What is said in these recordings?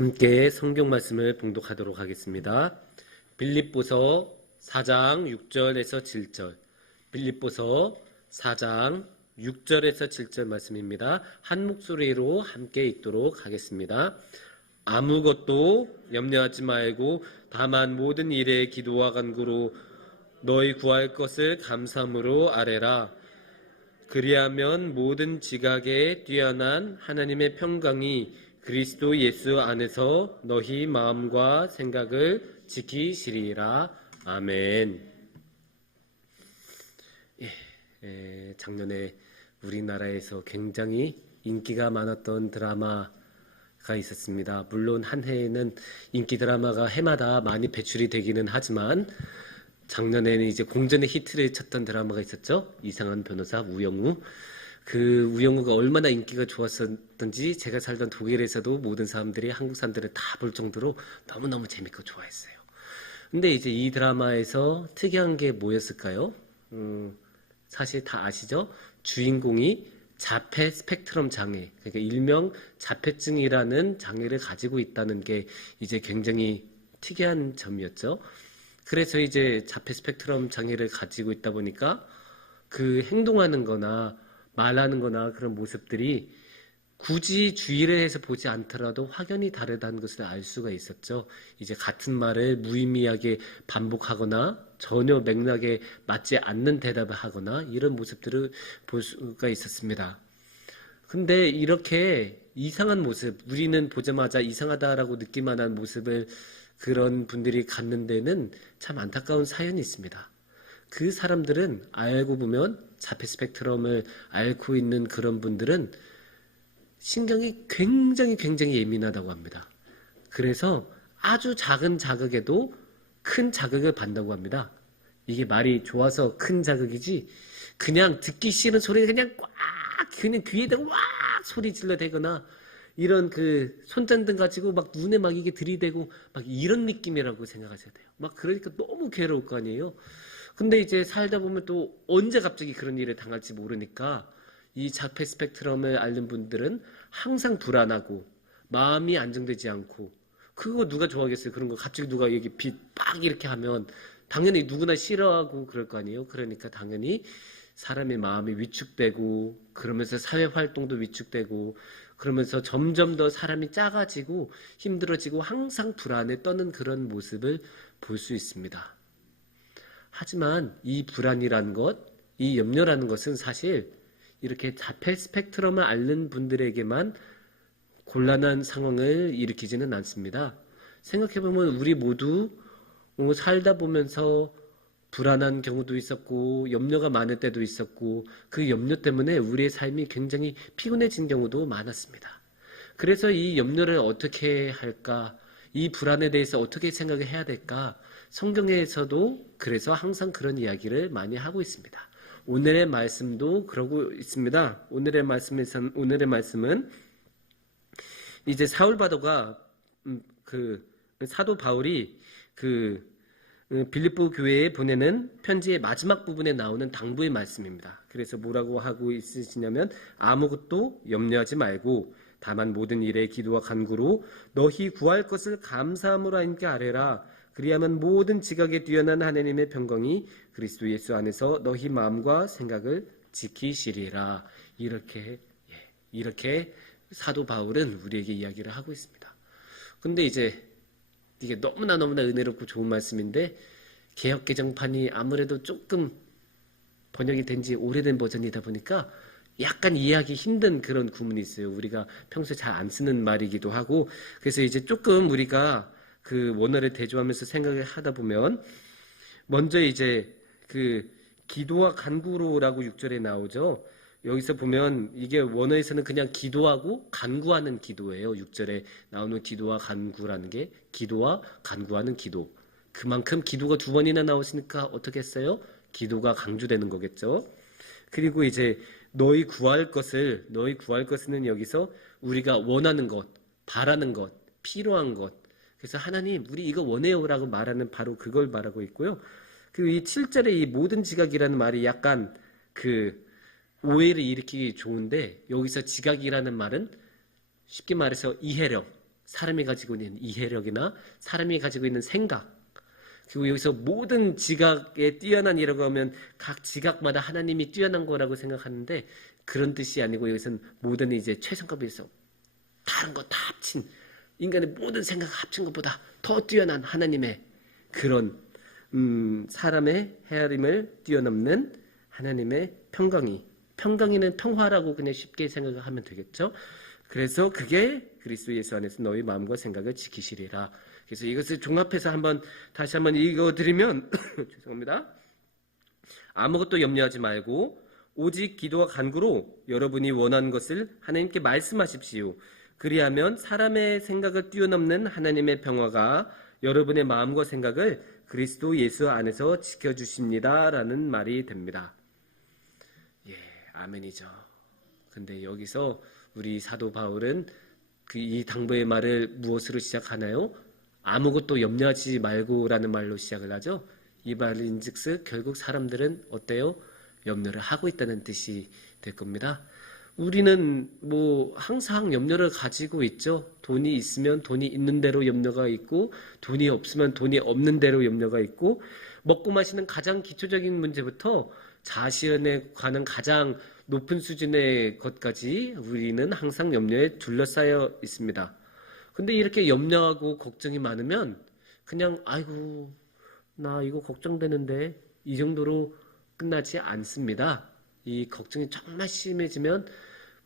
함께 성경 말씀을 봉독하도록 하겠습니다. 빌립보서 4장 6절에서 7절. 빌립보서 4장 6절에서 7절 말씀입니다. 한 목소리로 함께 읽도록 하겠습니다. 아무것도 염려하지 말고 다만 모든 일에 기도와 간구로 너희 구할 것을 감사함으로 아뢰라. 그리하면 모든 지각에 뛰어난 하나님의 평강이 그리스도 예수 안에서 너희 마음과 생각을 지키시리라. 아멘. 작년에 우리나라에서 굉장히 인기가 많았던 드라마가 있었습니다. 물론 한 해에는 인기 드라마가 해마다 많이 배출이 되기는 하지만 작년에는 이제 공전의 히트를 쳤던 드라마가 있었죠. 이상한 변호사 우영우. 그 우영우가 얼마나 인기가 좋았었던지 제가 살던 독일에서도 모든 사람들이, 한국 사람들을 다 볼 정도로 너무너무 재밌고 좋아했어요. 근데 이제 이 드라마에서 특이한 게 뭐였을까요? 사실 다 아시죠? 주인공이 자폐 스펙트럼 장애, 그러니까 일명 자폐증이라는 장애를 가지고 있다는 게 이제 굉장히 특이한 점이었죠. 그래서 이제 자폐 스펙트럼 장애를 가지고 있다 보니까 그 행동하는 거나 말하는 거나 그런 모습들이 굳이 주의를 해서 보지 않더라도 확연히 다르다는 것을 알 수가 있었죠. 이제 같은 말을 무의미하게 반복하거나 전혀 맥락에 맞지 않는 대답을 하거나 이런 모습들을 볼 수가 있었습니다. 근데 이렇게 이상한 모습, 우리는 보자마자 이상하다라고 느낄 만한 모습을 그런 분들이 갖는 데는 참 안타까운 사연이 있습니다. 그 사람들은 알고 보면 자폐 스펙트럼을 앓고 있는 그런 분들은 신경이 굉장히 예민하다고 합니다. 그래서 아주 작은 자극에도 큰 자극을 받는다고 합니다. 이게 말이 좋아서 큰 자극이지 그냥 듣기 싫은 소리를 그냥 귀에다 왁 소리 질러대거나 이런 그 손전등 가지고 막 눈에 막 이게 들이대고 막 이런 느낌이라고 생각하셔야 돼요. 막 그러니까 너무 괴로울 거 아니에요. 근데 이제 살다 보면 또 언제 갑자기 그런 일을 당할지 모르니까 이 자폐 스펙트럼을 앓는 분들은 항상 불안하고 마음이 안정되지 않고, 그거 누가 좋아하겠어요? 그런 거 갑자기 누가 여기 빛 빡 이렇게 하면 당연히 누구나 싫어하고 그럴 거 아니에요. 그러니까 당연히 사람의 마음이 위축되고 그러면서 사회활동도 위축되고 그러면서 점점 더 사람이 작아지고 힘들어지고 항상 불안에 떠는 그런 모습을 볼 수 있습니다. 하지만 이 불안이라는 것, 이 염려라는 것은 사실 이렇게 자폐 스펙트럼을 앓는 분들에게만 곤란한 상황을 일으키지는 않습니다. 생각해보면 우리 모두 살다 보면서 불안한 경우도 있었고 염려가 많을 때도 있었고 그 염려 때문에 우리의 삶이 굉장히 피곤해진 경우도 많았습니다. 그래서 이 염려를 어떻게 할까? 이 불안에 대해서 어떻게 생각을 해야 될까? 성경에서도 그래서 항상 그런 이야기를 많이 하고 있습니다. 오늘의 말씀도 그러고 있습니다. 오늘의 말씀은 이제 사울 바도가 사도 바울이 빌립보 교회에 보내는 편지의 마지막 부분에 나오는 당부의 말씀입니다. 그래서 뭐라고 하고 있으시냐면 아무것도 염려하지 말고 다만 모든 일에 기도와 간구로 너희 구할 것을 감사함으로 하나님께 아뢰라. 그리하면 모든 지각에 뛰어난 하나님의 평강이 그리스도 예수 안에서 너희 마음과 생각을 지키시리라. 이렇게 사도 바울은 우리에게 이야기를 하고 있습니다. 근데 이제 이게 너무나 은혜롭고 좋은 말씀인데 개역 개정판이 아무래도 조금 번역이 된 지 오래된 버전이다 보니까 약간 이해하기 힘든 그런 구문이 있어요. 우리가 평소에 잘 안 쓰는 말이기도 하고, 그래서 이제 조금 우리가 그 원어를 대조하면서 생각을 하다 보면 먼저 이제 그 기도와 간구로라고 6절에 나오죠. 여기서 보면 이게 원어에서는 그냥 기도하고 간구하는 기도예요. 6절에 나오는 기도와 간구라는 게 기도와 간구하는 기도. 그만큼 기도가 두 번이나 나오시니까 어떻게 했어요? 기도가 강조되는 거겠죠. 그리고 이제 너희 구할 것은 여기서 우리가 원하는 것, 바라는 것, 필요한 것. 그래서 하나님 우리 이거 원해요라고 말하는 바로 그걸 말하고 있고요. 그리고 이 7절에 이 모든 지각이라는 말이 약간 그 오해를 일으키기 좋은데 여기서 지각이라는 말은 쉽게 말해서 이해력, 사람이 가지고 있는 이해력이나 사람이 가지고 있는 생각, 그리고 여기서 모든 지각에 뛰어난이라고 하면 각 지각마다 하나님이 뛰어난 거라고 생각하는데 그런 뜻이 아니고 여기서는 모든 이제 최선과 비해서 다른 거 다 합친 인간의 모든 생각 합친 것보다 더 뛰어난 하나님의 그런 사람의 헤아림을 뛰어넘는 하나님의 평강이는 평화라고 그냥 쉽게 생각하면 되겠죠. 그래서 그게 그리스도 예수 안에서 너희 마음과 생각을 지키시리라. 그래서 이것을 종합해서 다시 한번 읽어드리면 죄송합니다. 아무것도 염려하지 말고 오직 기도와 간구로 여러분이 원하는 것을 하나님께 말씀하십시오. 그리하면 사람의 생각을 뛰어넘는 하나님의 평화가 여러분의 마음과 생각을 그리스도 예수 안에서 지켜주십니다. 라는 말이 됩니다. 예, 아멘이죠. 근데 여기서 우리 사도 바울은 이 당부의 말을 무엇으로 시작하나요? 아무것도 염려하지 말고라는 말로 시작을 하죠. 이 말인즉슨 결국 사람들은 어때요? 염려를 하고 있다는 뜻이 될 겁니다. 우리는 항상 염려를 가지고 있죠. 돈이 있으면 돈이 있는 대로 염려가 있고 돈이 없으면 돈이 없는 대로 염려가 있고 먹고 마시는 가장 기초적인 문제부터 자신에 관한 가장 높은 수준의 것까지 우리는 항상 염려에 둘러싸여 있습니다. 근데 이렇게 염려하고 걱정이 많으면 그냥 아이고 나 이거 걱정되는데 이 정도로 끝나지 않습니다. 이 걱정이 정말 심해지면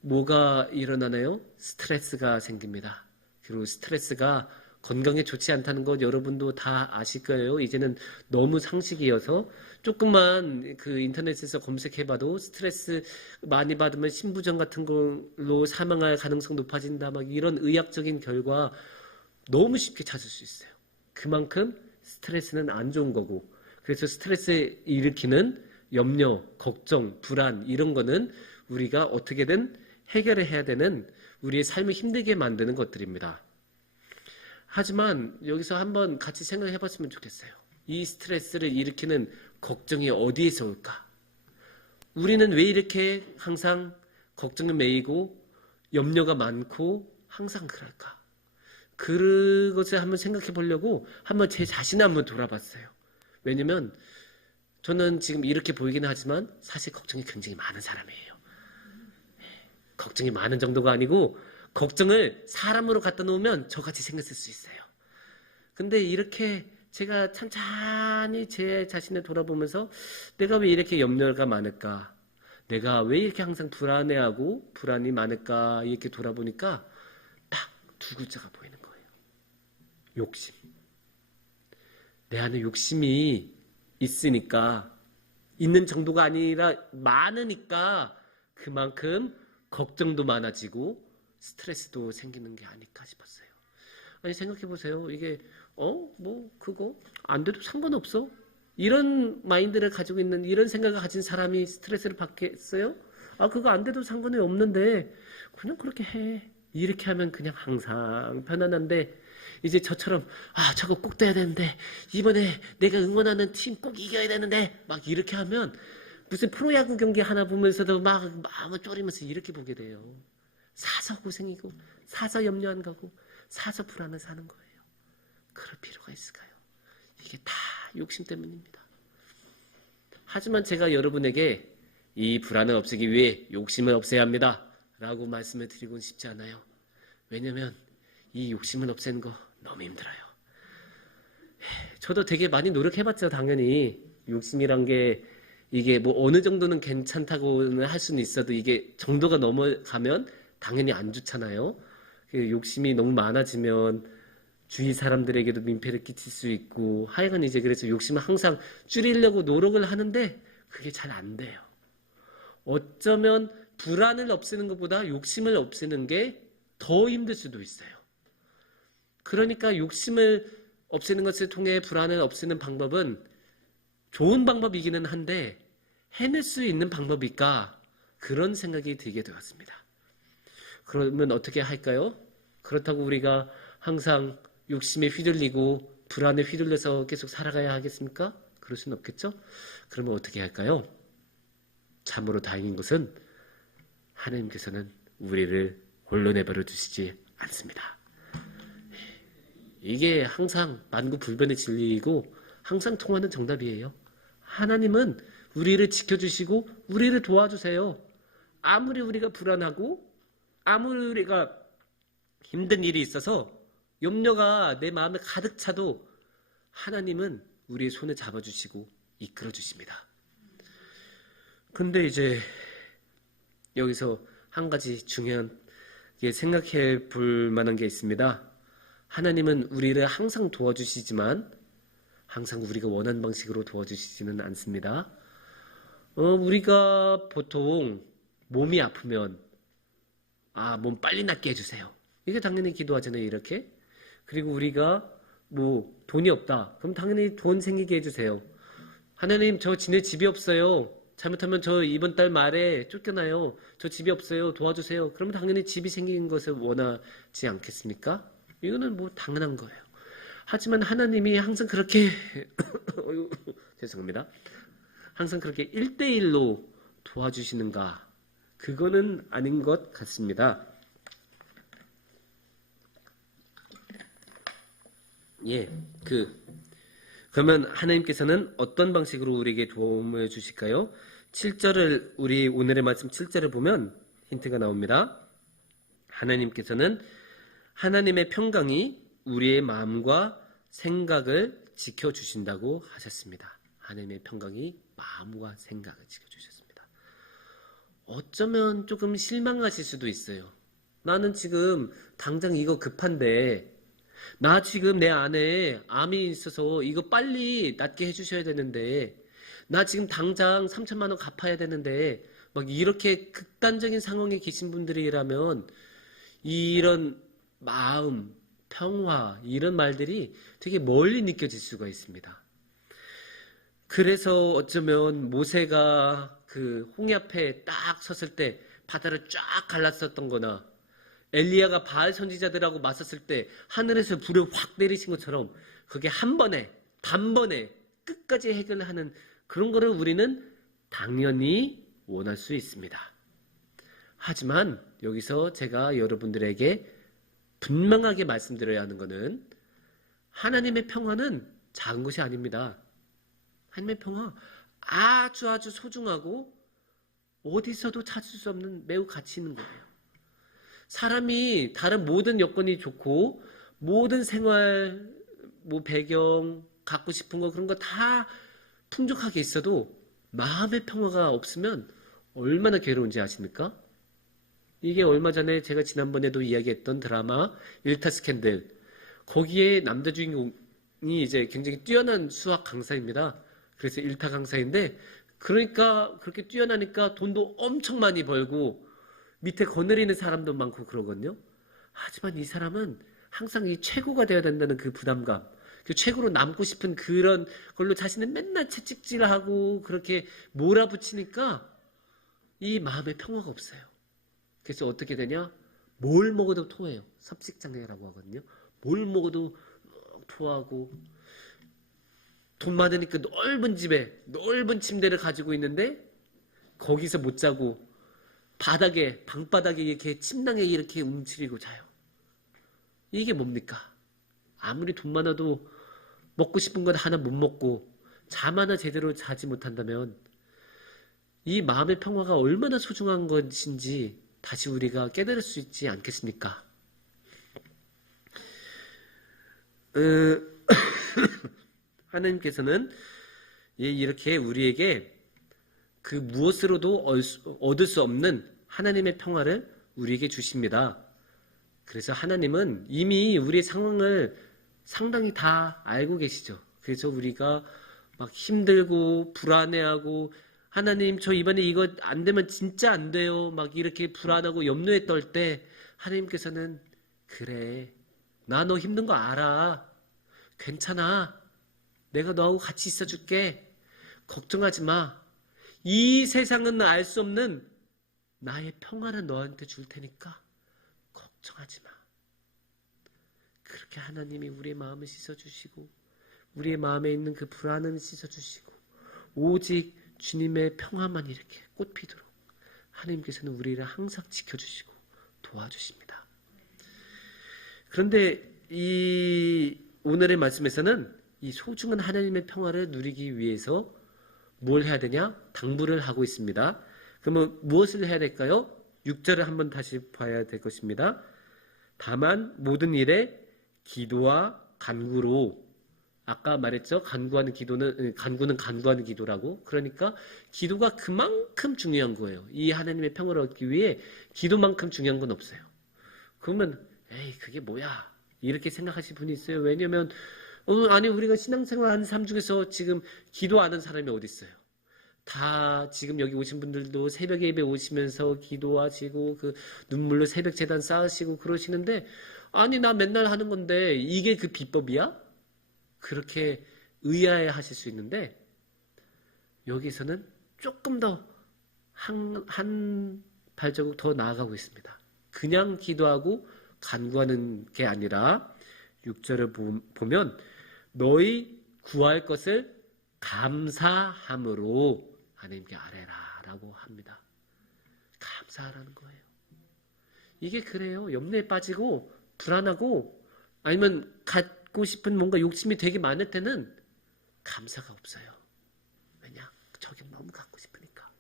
뭐가 일어나나요? 스트레스가 생깁니다. 그리고 스트레스가 건강에 좋지 않다는 것 여러분도 다 아실 거예요. 이제는 너무 상식이어서 조금만 그 인터넷에서 검색해봐도 스트레스 많이 받으면 심부전 같은 걸로 사망할 가능성 높아진다. 막 이런 의학적인 결과 너무 쉽게 찾을 수 있어요. 그만큼 스트레스는 안 좋은 거고 그래서 스트레스 일으키는 염려, 걱정, 불안 이런 거는 우리가 어떻게든 해결을 해야 되는 우리의 삶을 힘들게 만드는 것들입니다. 하지만 여기서 한번 같이 생각해 봤으면 좋겠어요. 이 스트레스를 일으키는 걱정이 어디에서 올까? 우리는 왜 이렇게 항상 걱정에 매이고 염려가 많고 항상 그럴까? 그것을 한번 생각해 보려고 한번 제 자신을 한번 돌아봤어요. 왜냐면 저는 지금 이렇게 보이긴 하지만 사실 걱정이 굉장히 많은 사람이에요. 걱정이 많은 정도가 아니고 걱정을 사람으로 갖다 놓으면 저같이 생겼을 수 있어요. 근데 이렇게 제가 찬찬히 제 자신을 돌아보면서 내가 왜 이렇게 염려가 많을까? 내가 왜 이렇게 항상 불안해하고 불안이 많을까? 이렇게 돌아보니까 딱 두 글자가 보이는 거예요. 욕심. 내 안에 욕심이 있으니까 있는 정도가 아니라 많으니까 그만큼 걱정도 많아지고 스트레스도 생기는 게 아닐까 싶었어요. 아니 생각해보세요. 이게 그거 안 돼도 상관없어? 이런 마인드를 가지고 있는 이런 생각을 가진 사람이 스트레스를 받겠어요? 그거 안 돼도 상관이 없는데 그냥 그렇게 해. 이렇게 하면 그냥 항상 편안한데 이제 저처럼 저거 꼭 돼야 되는데 이번에 내가 응원하는 팀 꼭 이겨야 되는데 막 이렇게 하면 무슨 프로야구 경기 하나 보면서도 막 마음을 졸이면서 이렇게 보게 돼요. 사서 고생이고 사서 염려 안 가고 사서 불안을 사는 거예요. 그럴 필요가 있을까요? 이게 다 욕심 때문입니다. 하지만 제가 여러분에게 이 불안을 없애기 위해 욕심을 없애야 합니다 라고 말씀을 드리고는 싶지 않아요. 왜냐면 이 욕심을 없애는 거 너무 힘들어요. 저도 되게 많이 노력해봤죠. 당연히 욕심이란 게 이게 어느 정도는 괜찮다고는 할 수는 있어도 이게 정도가 넘어가면 당연히 안 좋잖아요. 욕심이 너무 많아지면 주위 사람들에게도 민폐를 끼칠 수 있고 하여간 이제 그래서 욕심을 항상 줄이려고 노력을 하는데 그게 잘 안 돼요. 어쩌면 불안을 없애는 것보다 욕심을 없애는 게 더 힘들 수도 있어요. 그러니까 욕심을 없애는 것을 통해 불안을 없애는 방법은 좋은 방법이기는 한데 해낼 수 있는 방법일까? 그런 생각이 들게 되었습니다. 그러면 어떻게 할까요? 그렇다고 우리가 항상 욕심에 휘둘리고 불안에 휘둘려서 계속 살아가야 하겠습니까? 그럴 수는 없겠죠? 그러면 어떻게 할까요? 참으로 다행인 것은 하나님께서는 우리를 홀로 내버려 두시지 않습니다. 이게 항상 만구불변의 진리이고 항상 통하는 정답이에요. 하나님은 우리를 지켜주시고 우리를 도와주세요. 아무리 우리가 불안하고 아무리 우리가 힘든 일이 있어서 염려가 내 마음에 가득 차도 하나님은 우리의 손을 잡아주시고 이끌어 주십니다. 근데 이제 여기서 한 가지 중요한 생각해 볼 만한 게 있습니다. 하나님은 우리를 항상 도와주시지만 항상 우리가 원하는 방식으로 도와주시지는 않습니다. 우리가 보통 몸이 아프면 몸 빨리 낫게 해주세요. 이게 당연히 기도하잖아요, 이렇게. 그리고 우리가 돈이 없다. 그럼 당연히 돈 생기게 해주세요. 하나님, 저 지낼 집이 없어요. 잘못하면 저 이번 달 말에 쫓겨나요. 저 집이 없어요. 도와주세요. 그러면 당연히 집이 생기는 것을 원하지 않겠습니까? 이거는 당연한 거예요. 하지만 하나님이 항상 그렇게 죄송합니다. 항상 그렇게 1대1로 도와주시는가? 그거는 아닌 것 같습니다. 그러면 하나님께서는 어떤 방식으로 우리에게 도움을 주실까요? 7절을 우리 오늘의 말씀 7절을 보면 힌트가 나옵니다. 하나님께서는 하나님의 평강이 우리의 마음과 생각을 지켜주신다고 하셨습니다. 하나님의 평강이 마음과 생각을 지켜주셨습니다. 어쩌면 조금 실망하실 수도 있어요. 나는 지금 당장 이거 급한데 나 지금 내 안에 암이 있어서 이거 빨리 낫게 해주셔야 되는데 나 지금 당장 3천만 원 갚아야 되는데 이렇게 극단적인 상황에 계신 분들이라면 이런 마음, 평화 이런 말들이 되게 멀리 느껴질 수가 있습니다. 그래서 어쩌면 모세가 그 홍해 앞에 딱 섰을 때 바다를 쫙 갈랐었던 거나 엘리야가 바알 선지자들하고 맞섰을 때 하늘에서 불을 확 내리신 것처럼 그게 한 번에 단번에 끝까지 해결하는 그런 거를 우리는 당연히 원할 수 있습니다. 하지만 여기서 제가 여러분들에게 분명하게 말씀드려야 하는 것은 하나님의 평화는 작은 것이 아닙니다. 하나님의 평화 아주 소중하고 어디서도 찾을 수 없는 매우 가치 있는 거예요. 사람이 다른 모든 여건이 좋고 모든 생활 배경 갖고 싶은 거 그런 거 다 풍족하게 있어도 마음의 평화가 없으면 얼마나 괴로운지 아십니까? 이게 얼마 전에 제가 지난번에도 이야기했던 드라마 일타 스캔들, 거기에 남자 주인공이 이제 굉장히 뛰어난 수학 강사입니다. 그래서 일타 강사인데 그러니까 그렇게 뛰어나니까 돈도 엄청 많이 벌고 밑에 거느리는 사람도 많고 그러거든요. 하지만 이 사람은 항상 이 최고가 되어야 된다는 그 부담감, 그 최고로 남고 싶은 그런 걸로 자신은 맨날 채찍질하고 그렇게 몰아붙이니까 이 마음에 평화가 없어요. 그래서 어떻게 되냐? 뭘 먹어도 토해요. 섭식장애라고 하거든요. 뭘 먹어도 토하고 돈 많으니까 넓은 집에 넓은 침대를 가지고 있는데 거기서 못 자고 바닥에 방바닥에 이렇게 침낭에 이렇게 움츠리고 자요. 이게 뭡니까? 아무리 돈 많아도 먹고 싶은 건 하나 못 먹고 잠 하나 제대로 자지 못한다면 이 마음의 평화가 얼마나 소중한 것인지 다시 우리가 깨달을 수 있지 않겠습니까? 하나님께서는 이렇게 우리에게 그 무엇으로도 얻을 수 없는 하나님의 평화를 우리에게 주십니다. 그래서 하나님은 이미 우리의 상황을 상당히 다 알고 계시죠. 그래서 우리가 막 힘들고 불안해하고 하나님 저 이번에 이거 안 되면 진짜 안 돼요. 막 이렇게 불안하고 염려에 떨 때 하나님께서는 그래 나 너 힘든 거 알아. 괜찮아. 내가 너하고 같이 있어줄게. 걱정하지 마. 이 세상은 알 수 없는 나의 평화를 너한테 줄 테니까 걱정하지 마. 그렇게 하나님이 우리의 마음을 씻어주시고 우리의 마음에 있는 그 불안을 씻어주시고 오직 주님의 평화만 이렇게 꽃피도록 하나님께서는 우리를 항상 지켜주시고 도와주십니다. 그런데 이 오늘의 말씀에서는 이 소중한 하나님의 평화를 누리기 위해서 뭘 해야 되냐? 당부를 하고 있습니다. 그러면 무엇을 해야 될까요? 6절을 한번 다시 봐야 될 것입니다. 다만 모든 일에 기도와 간구로, 아까 말했죠? 간구는 간구하는 기도라고. 그러니까 기도가 그만큼 중요한 거예요. 이 하나님의 평화를 얻기 위해 기도만큼 중요한 건 없어요. 그러면 에이 그게 뭐야? 이렇게 생각하실 분이 있어요. 왜냐면 아니 우리가 신앙생활하는 삶 중에서 지금 기도 안 하는 사람이 어디 있어요? 다 지금 여기 오신 분들도 새벽 예배 오시면서 기도하시고 그 눈물로 새벽 제단 쌓으시고 그러시는데, 아니 나 맨날 하는 건데 이게 그 비법이야? 그렇게 의아해 하실 수 있는데, 여기서는 조금 더 한 발자국 더 나아가고 있습니다. 그냥 기도하고 간구하는 게 아니라 6절을 보면 너희 구할 것을 감사함으로 하나님께 아뢰라 라고 합니다. 감사하라는 거예요. 이게 그래요. 염려에 빠지고 불안하고 아니면 갖고 싶은 뭔가 욕심이 되게 많을 때는 감사가 없어요. 왜냐? 저게 너무 갖고 싶으니까.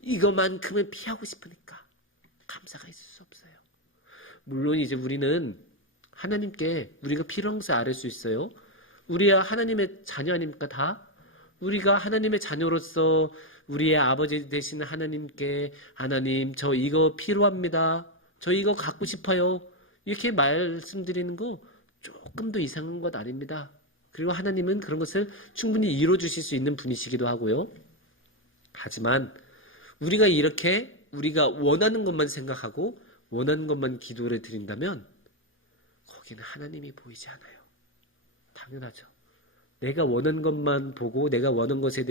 이것만큼은 피하고 싶으니까 감사가 있을 수 없어요. 물론 이제 우리는 하나님께 우리가 필요한 것을 아뢰 수 있어요. 우리야 하나님의 자녀 아닙니까 다? 우리가 하나님의 자녀로서 우리의 아버지 되시는 하나님께 하나님 저 이거 필요합니다. 저 이거 갖고 싶어요. 이렇게 말씀드리는 거 조금 더 이상한 것 아닙니다. 그리고 하나님은 그런 것을 충분히 이루어주실 수 있는 분이시기도 하고요. 하지만 우리가 이렇게 우리가 원하는 것만 생각하고 원하는 것만 기도를 드린다면 거기는 하나님이 보이지 않아요. 당연하죠. 내가 원하는 것만 보고 내가 원하는 것에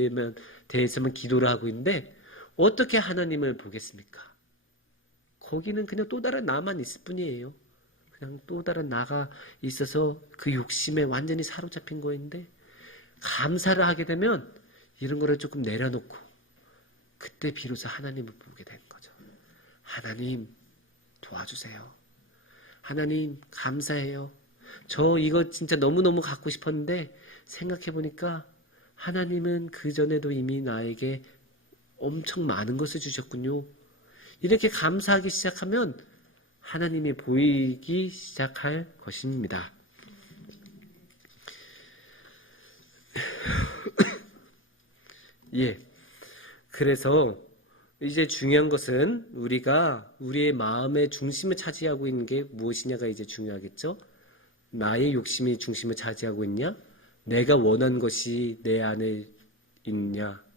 대해서만 기도를 하고 있는데 어떻게 하나님을 보겠습니까? 거기는 그냥 또 다른 나만 있을 뿐이에요. 그냥 또 다른 나가 있어서 그 욕심에 완전히 사로잡힌 거인데, 감사를 하게 되면 이런 거를 조금 내려놓고 그때 비로소 하나님을 보게 되는 거죠. 하나님 도와주세요. 하나님 감사해요. 저 이거 진짜 너무너무 갖고 싶었는데 생각해보니까 하나님은 그전에도 이미 나에게 엄청 많은 것을 주셨군요. 이렇게 감사하기 시작하면 하나님이 보이기 시작할 것입니다. 예. 그래서 이제 중요한 것은 우리가 우리의 마음의 중심을 차지하고 있는 게 무엇이냐가 이제 중요하겠죠. 나의 욕심이 중심을 차지하고 있냐? 내가 원한 것이 내 안에 있냐?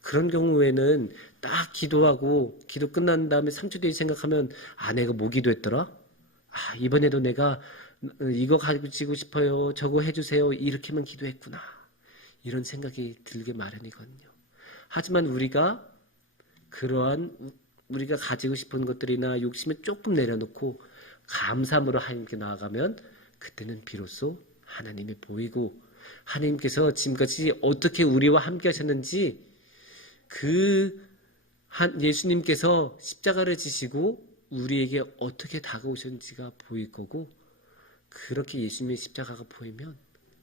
그런 경우에는 딱 기도하고 기도 끝난 다음에 3초 뒤에 생각하면 내가 뭐 기도했더라? 이번에도 내가 이거 가지고 싶어요. 저거 해주세요. 이렇게만 기도했구나. 이런 생각이 들게 마련이거든요. 하지만 우리가 그러한 우리가 가지고 싶은 것들이나 욕심을 조금 내려놓고 감사함으로 하나님께 나아가면 그때는 비로소 하나님이 보이고 하나님께서 지금까지 어떻게 우리와 함께 하셨는지 예수님께서 십자가를 지시고 우리에게 어떻게 다가오셨는지가 보일 거고, 그렇게 예수님의 십자가가 보이면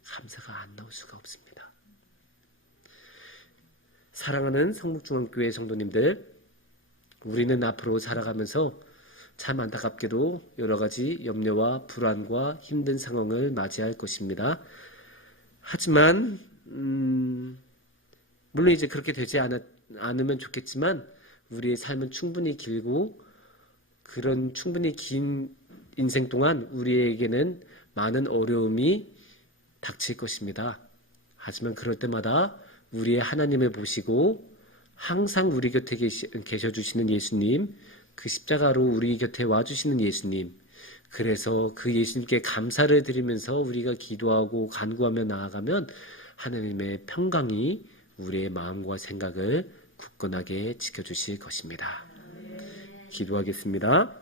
감사가 안 나올 수가 없습니다. 사랑하는 성북중앙교회 성도님들, 우리는 앞으로 살아가면서 참 안타깝게도 여러 가지 염려와 불안과 힘든 상황을 맞이할 것입니다. 하지만 물론 이제 그렇게 되지 않으면 좋겠지만 우리의 삶은 충분히 길고 그런 충분히 긴 인생 동안 우리에게는 많은 어려움이 닥칠 것입니다. 하지만 그럴 때마다 우리의 하나님을 보시고 항상 우리 곁에 계셔주시는 예수님, 그 십자가로 우리 곁에 와주시는 예수님, 그래서 그 예수님께 감사를 드리면서 우리가 기도하고 간구하며 나아가면 하나님의 평강이 우리의 마음과 생각을 굳건하게 지켜주실 것입니다. 기도하겠습니다.